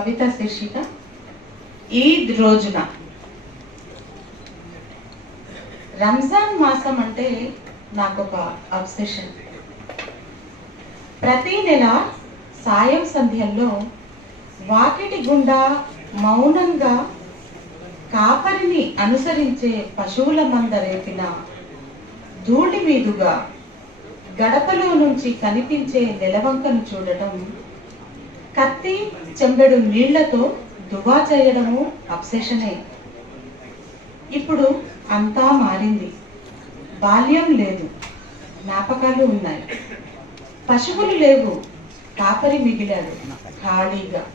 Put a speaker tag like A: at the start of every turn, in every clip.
A: కవిత శీర్షిక ఈద్ రోజున. రంజాన్ మాసం అంటే నాకు ఒక అబ్సెషన్ ప్రతి నెల సాయం సంధ్యల్లో వాకిటి గుండా మౌనంగా కాపరిని అనుసరించే పశువుల మంద రేపిన ధూళి మీదుగా గడపలో నుంచి కనిపించే నెలవంకను చూడటం కత్తి చెంబెడు నీళ్ళతో దువా చేయడము అప్సెషనే ఇప్పుడు అంతా మారింది. బాల్యం లేదు. జ్ఞాపకాలు ఉన్నాయి. పశువులు లేవు. కాపరి మిగిలాడు. ఖాళీగా.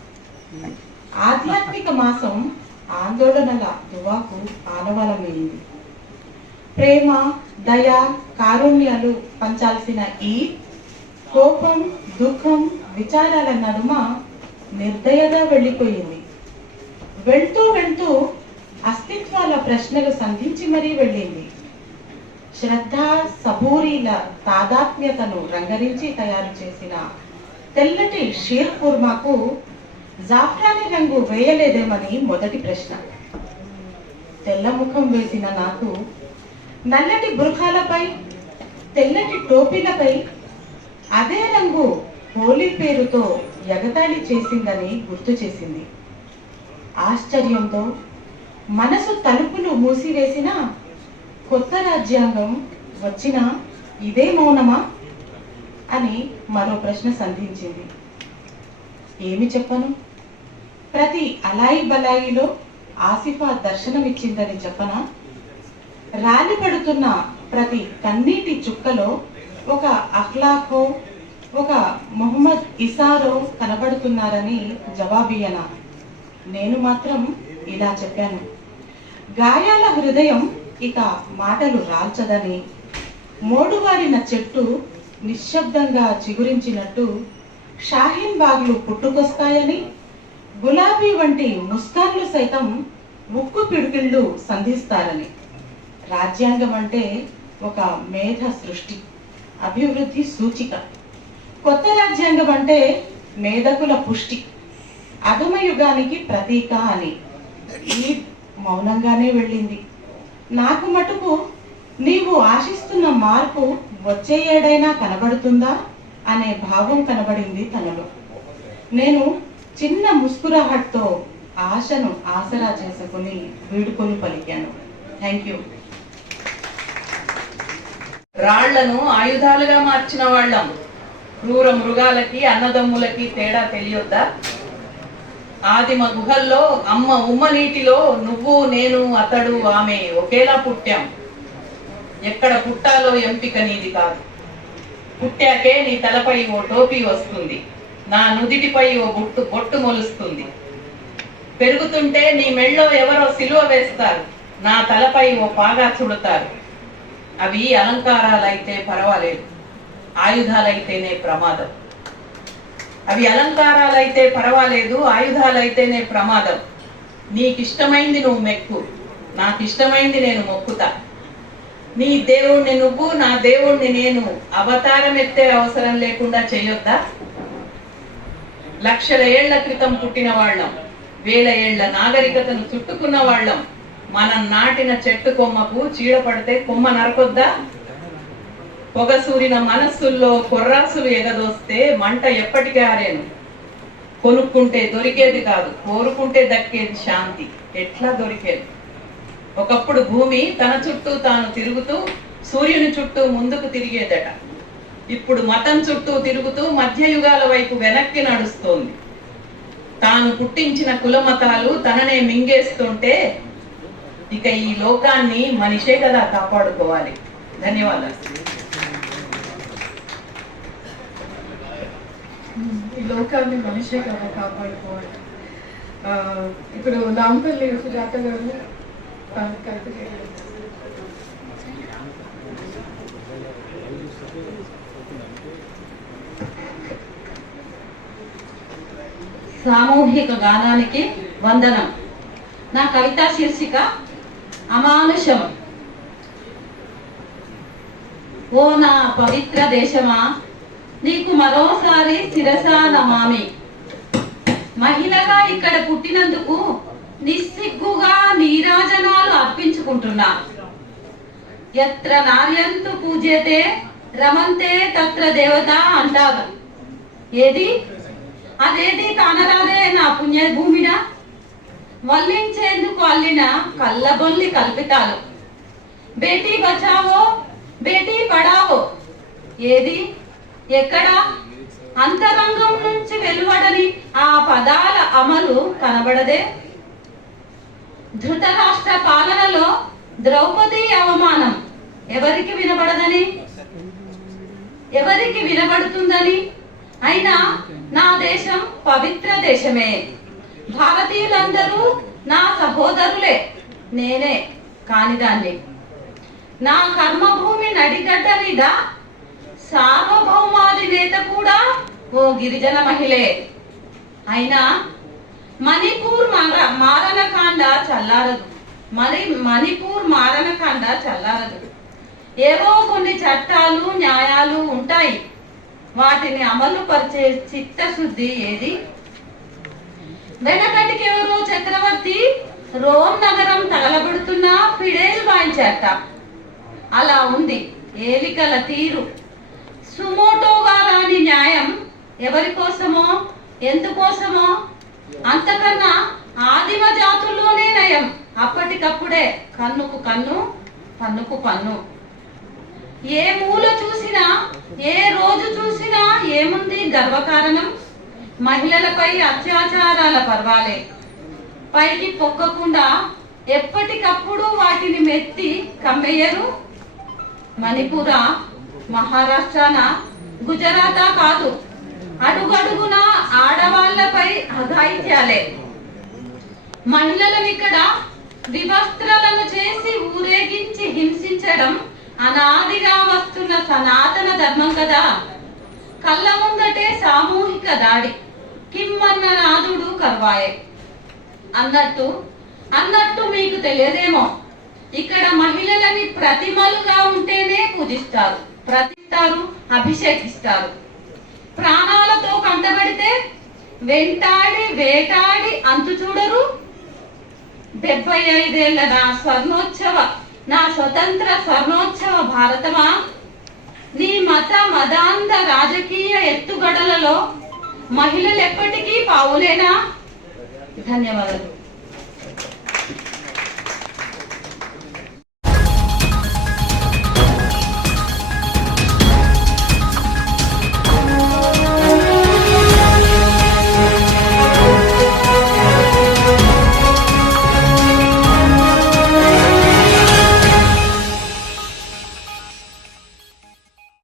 A: ఆధ్యాత్మిక మాసం ఆందోళనల దువాకు ఆనవలమైంది. ప్రేమ దయ కారుణ్యాలు పంచాల్సిన ఈ కోపం దుఃఖం విచారాల నడుమ నిర్దయగా వెళ్ళిపోయింది. వెళ్తూ వెళ్తూ అస్తిత్వాల ప్రశ్నలు సంధించి మరీ వెళ్ళింది. శ్రద్ధ సబూరీల తాదాత్మ్యతను రంగరించి తయారు చేసిన తెల్లటి షీర్ కుర్మాకు జాఫ్రాని రంగు వేయలేదేమని మొదటి ప్రశ్న. తెల్ల ముఖం వేసిన నాకు నల్లటి బృహాలపై తెల్లటి టోపీలపై అదే రంగు హోలీ పేరుతో ఎగతాళి చేసిందని గుర్తు చేసింది. ఆశ్చర్యంతో మనసు తలుపులు మూసివేసిన కొత్త రాజ్యాంగం వచ్చిన ఇదే మౌనమా? అని మరో ప్రశ్న సంధించింది. ఏమి చెప్పను? ప్రతి అలాయి బలాయిలో ఆసిఫా దర్శనమిచ్చిందని చెప్పనా? రాలి పడుతున్న ప్రతి కన్నీటి చుక్కలో ఒక అహ్లాఖో ఒక మొహమ్మద్ ఇసారో కనబడుతున్నారని జవాబియన నేను మాత్రం ఇలా చెప్పాను. గాయాల హృదయం ఇక మాటలు రాల్చదని మోడువారిన చెట్టు నిశ్శబ్దంగా చిగురించినట్టు షాహీన్ బాగ్లు పుట్టుకొస్తాయని గులాబీ వంటి ముస్కాన్లు సైతం ముక్కు పిడుకిళ్ళు సంధిస్తారని. రాజ్యాంగం అంటే ఒక మేధ సృష్టి అభివృద్ధి సూచిక. కొత్త రాజ్యాంగం అంటే మేధకుల పుష్టి. అధమ యుగానికి ప్రతీక అని. ఈ మౌనంగానే వెళ్ళింది. నాకు మటుకు నీవు ఆశిస్తున్న మార్పు వచ్చే ఏడైనా కనబడుతుందా? అనే భావం కనబడింది తనలో. నేను చిన్న ముస్కురాహట్తో ఆశను ఆసరా చేసుకుని వీడుకొని పలికాను. Thank you.
B: రాళ్ళను ఆయుధాలుగా మార్చిన వాళ్ళం. క్రూర మృగాలకి అన్నదమ్ములకి తేడా తెలియొద్దా? ఆదిమ గుహల్లో అమ్మ ఉమ్మ నీటిలో నువ్వు నేను అతడు ఆమె ఒకేలా పుట్టాం. ఎక్కడ పుట్టాలో ఎంపిక నీది కాదు. పుట్టాకే నీ తలపై ఓ టోపీ వస్తుంది. నా నుదిటిపై ఓ బొట్టు బొట్టు మొలుస్తుంది. పెరుగుతుంటే నీ మెళ్ళో ఎవరో సిలువ వేస్తారు. నా తలపై ఓ పాగా చుడతారు. అవి అలంకారాలైతే పర్వాలేదు. ఆయుధాలైతేనే ప్రమాదం. అవి అలంకారాలైతే పర్వాలేదు ఆయుధాలైతేనే ప్రమాదం. నీకిష్టమైంది నువ్వు మెక్కు. నాకు ఇష్టమైంది నేను మొక్కుతా. నీ దేవుణ్ణి నువ్వు నా దేవుణ్ణి నేను అవతారం ఎత్తే అవసరం లేకుండా చేయొద్దా? లక్షల ఏళ్ళ క్రితం పుట్టిన వాళ్ళం వేల ఏళ్ళ నాగరికతను చుట్టుకున్న వాళ్ళం మనం నాటిన చెట్టు కొమ్మకు చీడపడితే కొమ్మ నరకొద్దా? పొగసూరిన మనస్సుల్లో కొర్రాసులు ఎగదోస్తే మంట ఎప్పటికీ ఆరేను. కొనుక్కుంటే దొరికేది కాదు కోరుకుంటే దక్కేది శాంతి. ఎట్లా దొరికేది? ఒకప్పుడు భూమి తన చుట్టూ తాను తిరుగుతూ సూర్యుని చుట్టూ ముందుకు తిరిగేదట. ఇప్పుడు మతం చుట్టూ తిరుగుతూ మధ్యయుగాల వైపు వెనక్కి నడుస్తోంది. తాను పుట్టించిన కులమతాలు తననే మింగేస్తుంటే ఇక ఈ లోకాన్ని మనిషే కదా కాపాడుకోవాలి. ధన్యవాదాలు.
C: ఈ లోకాన్ని మనిషే కదా కాపాడుకోవాలి. ఇప్పుడు నాంపల్లి సుజాత గారు
D: సామూహిక గానానికి వందనం. నా కవితా శీర్షిక అమానుషం. ఓ నా పవిత్ర దేశమా నీకు మరోసారి శిరసా నమామి మహిళగా ఇక్కడ పుట్టినందుకు నిస్సిగ్గుగా నీరాజనాలు అర్పించుకుంటున్నా. ఎత్ర నార్యంతు పూజ్యతే రమంతే తత్ర దేవత అంటారు. ఏది? అదేది కానరాదే నా పుణ్యభూమిన వల్లించేందుకు అల్లిన కళ్ళబొల్లి కల్పితాలు. బేటీ బచావో బేటీ పడావో. ఏది? ఎక్కడ? అంతరంగం నుంచి వెలువడని ఆ పదాల అమలు కనబడదే. ధృతరాష్ట్ర పాలనలో ద్రౌపది అవమానం ఎవరికి వినబడదని? ఎవరికి వినబడుతుందని? అయినా నా దేశం పవిత్ర దేశమే. భారతీయులందరూ నా సహోదరులే. నేనే కానిదాన్ని నా కర్మభూమి నడిగడ్డ మీద సార్వభౌమాధినేత కూడా ఓ గిరిజన మహిళే. అయినా మణిపూర్ మార మారణకాండ చల్లారదు. మరి మణిపూర్ మారణకాండ చల్లారదు. ఏవో కొన్ని చట్టాలు న్యాయాలు ఉంటాయి. వాటిని అమలు పరిచే చిత్తశుద్ధి ఏది? వెనకటికి ఎవరో చక్రవర్తి రోమ్ నగరం తగలబడుతున్నా ఫిడేల్ వాయించాట అలా ఉంది. ఏలికల తీరు. సుమోటోగా రాని న్యాయం ఎవరి కోసమో ఎందుకోసమో? అంతకన్నా ఆదిమ జాతుల్లోనే నయం. అప్పటికప్పుడే కన్నుకు కన్ను పన్నుకు పన్ను. ఏ మూల చూసినా ఏ రోజు చూసినా ఏముంది గర్వకారణం? మహిళలపై అత్యాచారాల పర్వాలే. పైకి పొక్కకుండా ఎప్పటికప్పుడు వాటిని మెత్తి కమ్మెయ్యరు మణిపుర మహారాష్ట్రన? గుజరాత కాదు. అడుగడుగున ఆడవాళ్ళపై అఘాయిత్యాలే మహిళలను ఇక్కడ వివస్త్రలను చేసి ఊరేగించి హింసించడం అనాదిగా వస్తున్న సనాతన ధర్మం కదా. కళ్ళ ముందటే సామూహిక దాడి. కిమ్మన్న నాదుడు కర్వాయే. అన్నట్టు అన్నట్టు మీకు తెలియదేమో. ఇక్కడ మహిళలని ప్రతిమలుగా ఉంటేనే పూజిస్తారు. ప్రతిస్తారు అభిషేకిస్తారు. ప్రాణాలతో కంటబడితే వెంటాడి వేటాడి అంతు చూడరు. డెబ్బై ఐదేళ్ళ నా స్వర్ణోత్సవ నా స్వతంత్ర స్వర్ణోత్సవ భారతమా? నీ మత మదాంధ రాజకీయ ఎత్తుగడలలో మహిళలు ఎప్పటికీ పావులేనా? ధన్యవాదాలు.